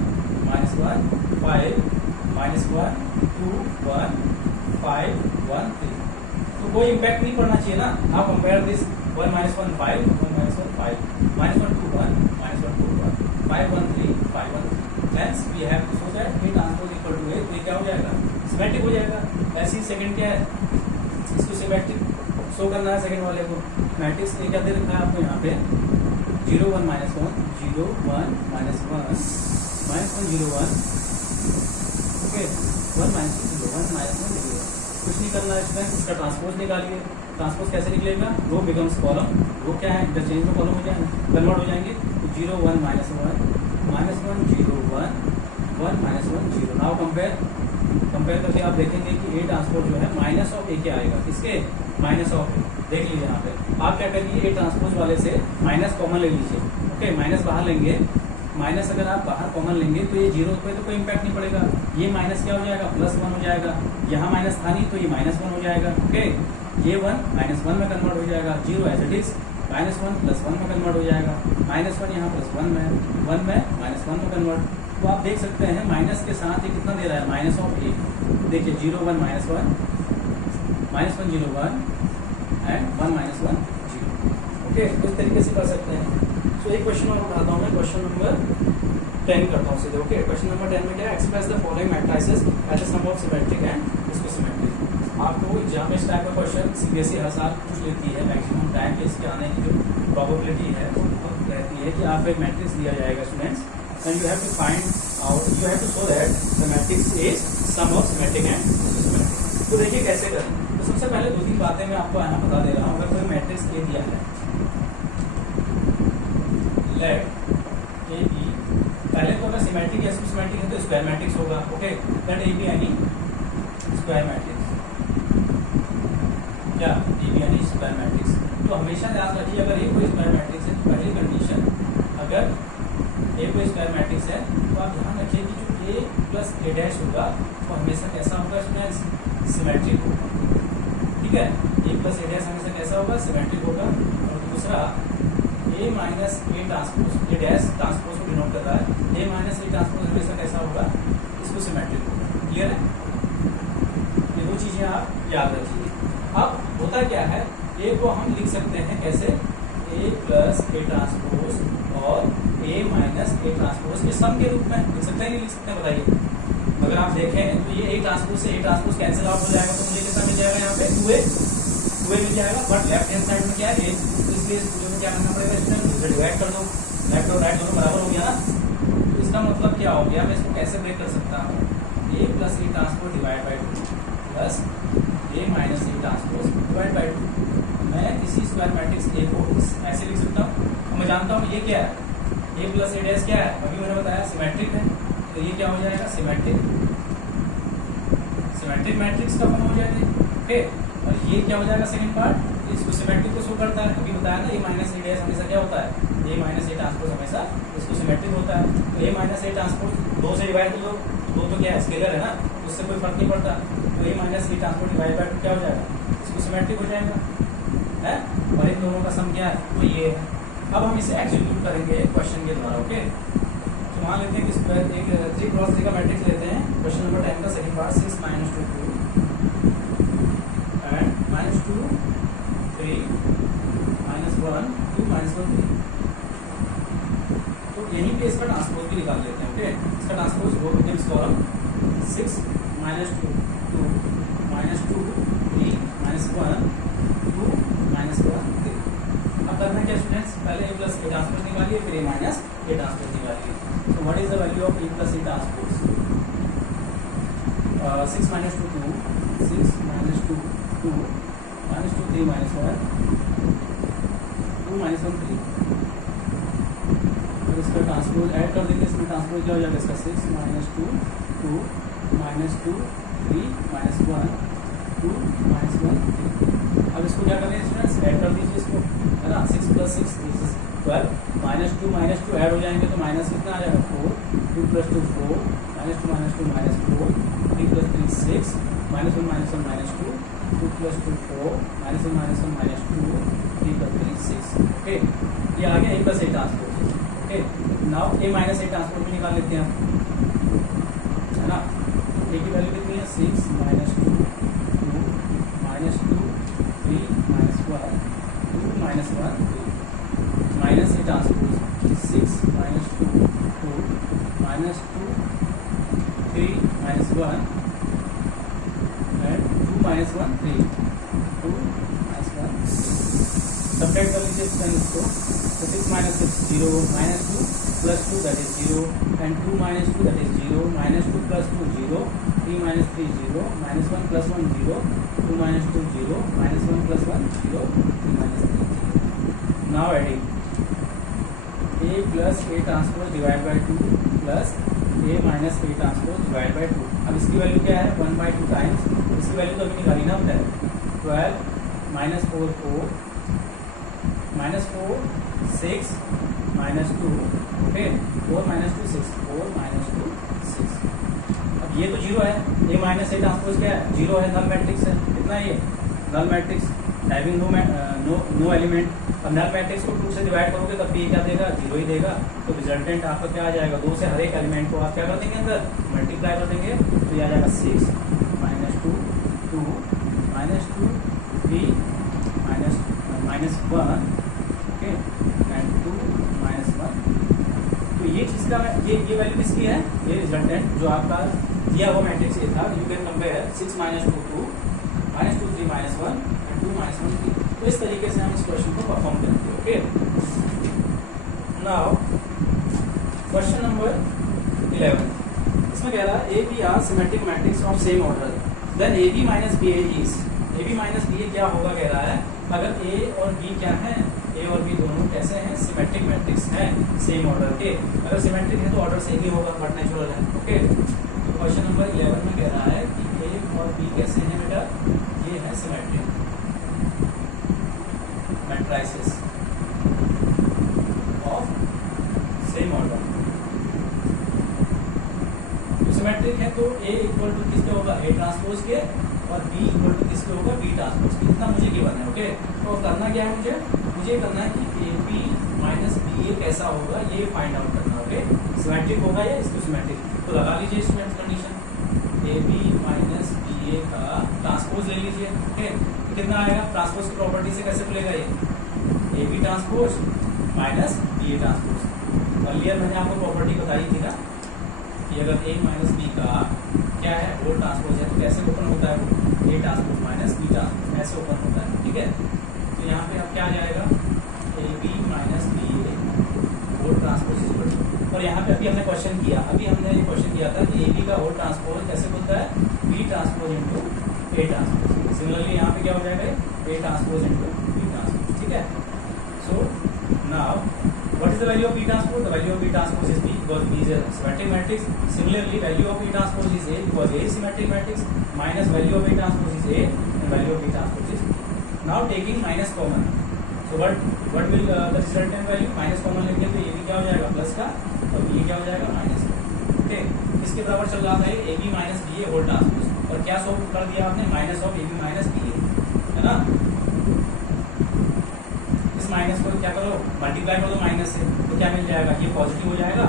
-1 5 -1 2 1 5 1 3, तो कोई इम्पैक्ट नहीं पड़ना चाहिए ना। आप compare this 1 -1 5 1 -1 5 -1 2 1 -1 2 1 5 1 3 5 1 3। Hence we have to show that A transpose equal to A, तो ये क्या हो जाएगा, सिमेट्रिक हो जाएगा। वैसे ही सेकंड क्या है, इसको सिमेट्रिक शो करना है सेकंड वाले को। मैट्रिक्स ए क्या दे रखा है आपको यहाँ पे, 0 1 -1 0 1 -1 -1 0 1, ओके, 1 -0 1 -1 0। कुछ नहीं करना है इसमें, इसका ट्रांसपोज निकालिए। ट्रांसपोज कैसे निकलेगा, रो बिकम्स कॉलम, रो क्या है इंटरचेंज में कॉलम हो जाएगा, कन्वर्ट हो जाएंगे। तो 0 1 -1 -1 0 1 1 -1 0। नाउ कंपेयर करके आप देखेंगे कि ए ट्रांसपोज जो है माइनस ऑफ ए क्या आएगा, किसके, माइनस ऑफ ए। देख लीजिए यहाँ पे आप क्या करिए, ए ट्रांसपोज वाले से माइनस कॉमन ले लीजिए। ओके, माइनस बाहर लेंगे, माइनस अगर आप बाहर कॉमन लेंगे तो ये 0 पे तो कोई इम्पैक्ट नहीं पड़ेगा। ये माइनस क्या हो जाएगा, +1 हो जाएगा। यहाँ माइनस था नहीं तो ये -1 हो जाएगा। ओके, ये 1 -1 में कन्वर्ट हो जाएगा, 0 एज इट इज, -1 +1 में कन्वर्ट हो जाएगा, -1 यहाँ +1 में, 1 में -1 में कन्वर्ट। तो आप देख सकते हैं माइनस के साथ ये कितना दे रहा है, माइनस ऑफ ए। देखिए 0 1 -1 -1 0 1 एंड 1 -1 0। ओके, इस तरीके से कर सकते हैं। सो एक क्वेश्चन और उठाता हूँ मैं, क्वेश्चन नंबर 10 करता हूँ सीधे। ओके, क्वेश्चन नंबर 10 में क्या है, express the following matrices as a sum of symmetric and इसको सिमेट्रिक। आपको एग्जाम में इस टाइप का क्वेश्चन सीबीएसई हर साल पूछ लेती है, मैक्सिमम टाइम पे इसके आने की जो प्रोबेबिलिटी है वो बहुत रहती है कि आपको एक मैट्रिक्स दिया जाएगा students, and you have to find out, you have to show that the matrix is sum of symmetric and symmetric. तो देखिए कैसे करें। तो सबसे पहले 2-3 बातें मैं आपको यहाँ बता दे रहा हूँ। अगर कोई मैट्रिक्स ए दिया है, लेट ए बी, पहले तो अगर सिमेट्रिक या सिमेट्रिक है तो स्क्वायर मैट्रिक्स होगा। Okay, let A be any square matrix, क्या A be any square matrix. तो हमेशा ध्यान रखिए अगर ए कोई स्क्वायर मैट्रिक्स है तो पहली कंडीशन, अगर ए कोई स्क्वायर मैट्रिक्स है तो आप ध्यान रखिए कि जो ए प्लस ए डैश होगा वो हमेशा कैसा होगा स्टूडेंट्स, सिमेट्रिक होगा। ठीक है, ए प्लस ए डैश हमेशा कैसा होगा, सिमेट्रिक होगा। और दूसरा A minus A transpose, A dash transpose को डिनोट कर रहा है, ए माइनस ए ट्रांसपोज हमेशा कैसा होगा, इसको सिमेट्रिक होगा। क्लियर है, ये दो चीजें आप याद रखिए। अब होता क्या है, ए को हम लिख सकते हैं कैसे, ए प्लस ए ट्रांसपोज और ए माइनस ए ट्रांसपोज के सम के रूप में लिख सकते हैं, नहीं लिख सकते हैं, बताइए। अगर आप देखें तो ये ए ट्रांसपोज से ए ट्रांसपोज कैंसिल आउट हो जाएगा, तो मुझे कितना मिल जाएगा यहाँ पे, 2a मिल जाएगा। बट लेफ्ट हैंड साइड में क्या है, तो इसलिए मुझे क्या करना पड़ेगा, इसमें डिवाइड कर दो, लेफ्ट और राइट दोनों बराबर हो गया ना। तो इसका मतलब क्या हो गया, मैं इसको कैसे ब्रेक कर सकता हूँ, A plus A transpose divide by 2, plus A minus A transpose divide by 2। मैं इसी स्क्वायर मैट्रिक्स ए को ऐसे लिख सकता हूँ। मैं जानता हूँ ये क्या है, ए प्लस ए डैश क्या है, अभी मैंने बताया सिमेट्रिक है, तो ये क्या हो जाएगा सिमेट्रिक मैट्रिक्स का फॉर्म हो जाएगा। ओके, और ये क्या हो जाएगा सेकंड पार्ट, इसको सिमेट्रिक को शो करता है। अभी बताया ना ए माइनस ए डैश हमेशा क्या होता है, ए माइनस ए ट्रांसपोज हमेशा इसको सिमेट्रिक होता है। तो ए माइनस ए ट्रांसपोज 2 से डिवाइड कर लो, 2 तो क्या है स्केलर है ना, उससे कोई फर्क नहीं पड़ता। तो A minus A transpose divide by 2 क्या हो जाएगा, इसको सिमेट्रिक हो जाएगा है। और इन दोनों का सम क्या है, वो ये है। अब हम इसे एग्जीक्यूट करेंगे क्वेश्चन के द्वारा। ओके, तो मान लेते हैं कि स्क्वायर एक 3 क्रॉस 3 का मैट्रिक्स लेते हैं। क्वेश्चन नंबर 10 का सेकंड पार्ट 6 माइनस 2 2 एंड माइनस 2 3 माइनस 1 2 माइनस 1 3। तो यहीं पे इसका ट्रांसपोज भी निकाल लेते हैं। ओके, इसका ट्रांसपोज वो गिव्स कॉलम 6 माइनस 2 2 माइनस 2 3 माइनस 1 2 माइनस 1 3। अब करना क्या स्टूडेंट्स, पहले ए प्लस ए ट्रांसपोज निकालिए, फिर ए माइनस ए ट्रांसपोज निकालिए। तो what is the value of A plus A transpose, 6 माइनस 2 2 6 माइनस 2 2 माइनस 2 3 माइनस 1 2 माइनस 1 3। और इसका ट्रांसपोज ऐड कर देंगे, इसमें ट्रांसपोज क्या हो जाएगा इसका 6 माइनस 2 2 माइनस 2 3 माइनस 1 2 माइनस 1 3। अब इसको क्या करें स्टूडेंट्स, ऐड कर दीजिए इसको, है ना। 6 प्लस 6 12 माइनस 2 ऐड हो जाएंगे तो माइनस कितना आ जाएगा 4 2 plus 2 4 minus 2 minus 2 minus 4 3 plus 3 6 minus 1 minus 1 minus 2 2 plus 2 4 minus 1 minus 1 minus 2 3 plus 3 6। Okay, ये आ गया A plus A transpose. Okay, now A minus A transpose भी निकाल लेते हैं हम, है ना। ए की वैल्यू कितनी है 6 माइनस 2 2 माइनस 2 3 माइनस 1 2 माइनस 1 3 माइनस ए ट्रांसपोज 6 माइनस 2 2 माइनस 2 3 माइनस 1 एंड 2 माइनस 1 3 2 माइनस 1। सब्ट्रैक्ट कर लीजिए इसको, तो 6 माइनस 6 0 माइनस 2 प्लस 2 दैट इज 0 एंड 2 माइनस 2 दैट इज 0 माइनस 2 प्लस 2 0 3 माइनस 3 0 माइनस 1 प्लस 1 0 2 माइनस 2 0 माइनस 1 प्लस 1 0 3 माइनस 3 0। Now adding A plus A transpose divide by 2 plus A minus A transpose divide by 2। अब इसकी वैल्यू क्या है 1/2 टाइम्स, इसकी वैल्यू तो अभी निकाली ना हमने, 12 माइनस 4 4 माइनस 4 6 माइनस 2 ओके 4 माइनस 2 6 4 माइनस 2 6। अब ये तो जीरो है, ए माइनस ए ट्रांसपोज क्या है जीरो है, नल मैट्रिक्स है। कितना ये null matrix having no element. अब नल मैट्रिक्स को 2 से डिवाइड करोगे तब भी क्या देगा, जीरो ही देगा। तो रिजल्टेंट आपका क्या आ जाएगा, 2 से हर एक एलिमेंट को आप क्या कर देंगे अंदर मल्टीप्लाई कर देंगे, तो ये आ जाएगा 6 माइनस 2 2 माइनस 2 3 माइनस 1 ओके एंड 2 माइनस 1। तो ये चीज़ का ये वैल्यू किसकी है, ये रिजल्टेंट जो आपका दिया हुआ मैट्रिक्स ये था। यू कैन कंपेयर 6 माइनस 2 2 माइनस 2 3 माइनस 1 एंड 2 माइनस 1 3। तो इस तरीके से हम इस क्वेश्चन को परफॉर्म करेंगे। ओके, नाउ क्वेश्चन नंबर 11, इसमें कह रहा है A B are symmetric matrix of same order, then A B minus B A is, A B minus B A क्या होगा, कह रहा है अगर ए और बी क्या है, ए और बी दोनों कैसे हैं, सिमेट्रिक मैट्रिक्स हैं सेम ऑर्डर के। अगर सिमेट्रिक है तो ऑर्डर सेम ही होगा, बट नेचुरल है। ओके, तो क्वेश्चन नंबर 11 में कह रहा है कि ए और बी कैसे हैं बेटा, ये है symmetric matrices of same order. तो सिमेट्रिक है तो ए इक्वल टू किसके होगा, ए ट्रांसपोज के, और बी इक्वल टू किसके होगा, बी ट्रांसपोज के। इतना मुझे गिवन है। ओके, तो करना क्या है, मुझे करना है कि A B minus B A कैसा होगा ये फाइंड आउट करना। ओके, सिमेट्रिक होगा या इसको सिमेट्रिक, तो लगा लीजिए student condition, A B minus B A का ट्रांसपोज ले लीजिए। ओके, कितना आएगा, ट्रांसपोज की प्रॉपर्टी से कैसे खुलेगा ये, A B transpose minus B A transpose. Earlier मैंने आपको प्रॉपर्टी बताई थी ना कि अगर ए माइनस बी का क्या है होल ट्रांसपोज है तो कैसे ओपन होता है वो, A transpose minus B transpose ऐसे ओपन होता है। ठीक है, तो यहाँ पे अब क्या आ जाएगा, A B minus B A whole transpose equal to, और यहाँ पे अभी हमने हमने क्वेश्चन किया था कि ए बी का होल ट्रांसपोज कैसे खुलता है, B transpose into A transpose. Similarly यहाँ पे क्या हो जाएगा, A transpose into B transpose, ठीक है। So now what is the value of B transpose? The value of B transpose is B because B is a symmetric matrix. Similarly, value of B transpose is A because A is symmetric matrix, minus value of A transpose is A and value of B transpose is B. Now taking minus common, so what will the resultant value? Minus common लेंगे तो ये भी क्या हो जाएगा प्लस का और ये क्या हो जाएगा माइनस का। ओके, किसके बराबर चल रहा था ये, AB minus BA whole transpose, और क्या सोल्व कर दिया आपने, minus of AB minus BA, है ना। माइनस को क्या करो, मल्टीप्लाई करो माइनस से, तो क्या मिल जाएगा, ये पॉजिटिव हो जाएगा,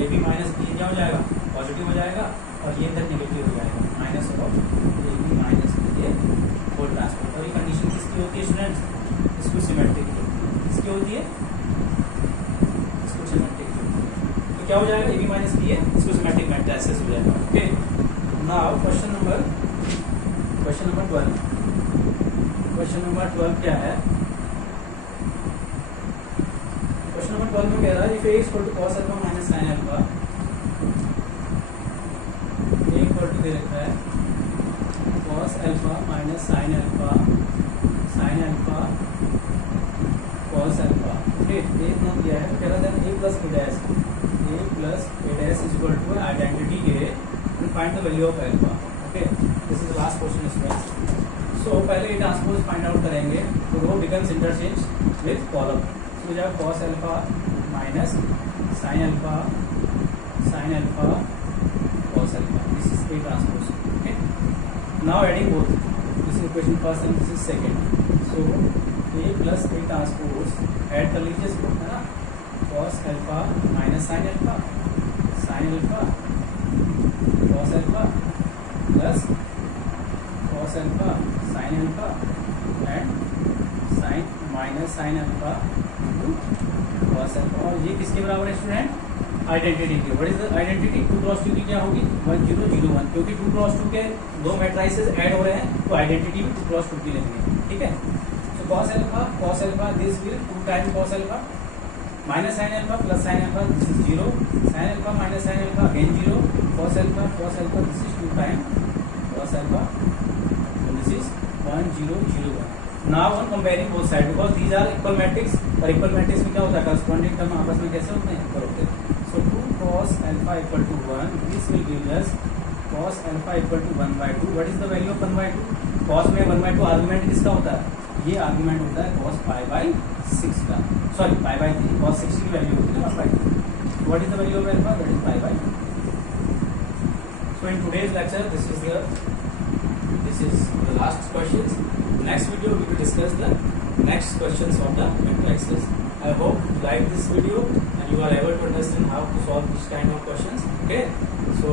ये भी माइनस बी क्या हो जाएगा पॉजिटिव हो जाएगा, और ये इधर नेगेटिव हो जाएगा, minus of A B minus B A whole transpose. और ये कंडीशन किसकी होती है स्टूडेंट्स, इसको सिमेट्रिक की, किसकी होती है, इसको सिमेट्रिक की। तो क्या हो जाएगा, ए बी माइनस बी ए, इसको सिमेट्रिक मैट्रिसेस हो जाएगा। Okay, now question number 12। Question number 12 क्या है, क्वेश्चन नंबर 12 में कह रहा है if a equal to cos alpha minus sin alpha, a equal to दे रखा है cos alpha minus sin alpha cos alpha, okay, एक ना दिया है, कह रहा है a plus a dash is equal to identity a and find the value of alpha. Okay, this is the last question इसमें। सो पहले a ट्रांसपोज फाइंड आउट करेंगे, तो row becomes interchange with column, हो जाएगा cos alpha minus sin alpha cos alpha, this is A transpose. Okay, now adding both, this is equation first and this is second, so A plus A transpose add कर लीजिए इसको, है ना, cos alpha minus sin alpha cos alpha plus cos alpha sin alpha and sin alpha cos alpha, और ये किसके बराबर है स्टूडेंट, आइडेंटिटी की। व्हाट इज द आइडेंटिटी, 2 क्रॉस 2 की क्या होगी 1 0 0 1, क्योंकि 2 क्रॉस 2 के दो मैट्रिसेस ऐड हो रहे हैं तो आइडेंटिटी भी 2 क्रॉस 2 की लेंगे, ठीक है। सो cos alpha this will 2 time cos alpha minus sin alpha plus sin alpha, this is 0, sin alpha minus sin alpha again 0, cos alpha this is 2 time cos alpha, this is 1 0 0 1। Now on comparing both sides because these are equal matrix, और equal matrix में क्या होता है, corresponding term आपस में कैसे होते हैं, इक्वल होते हैं। So 2 cos alpha equal to 1, this will give us cos alpha equal to 1/2. What is the value of 1/2? cos में 1/2 आर्गुमेंट किसका होता है, ये आर्गुमेंट होता है cos π/6 का, सॉरी π/3, cos 60 की वैल्यू होती है ना 1/2। What is the value of alpha? That is π/3. So in today's lecture, this is the last questions. Next video we will discuss the next questions of the matrices. I hope you like this video and you are able to understand how to solve this kind of questions. Okay, so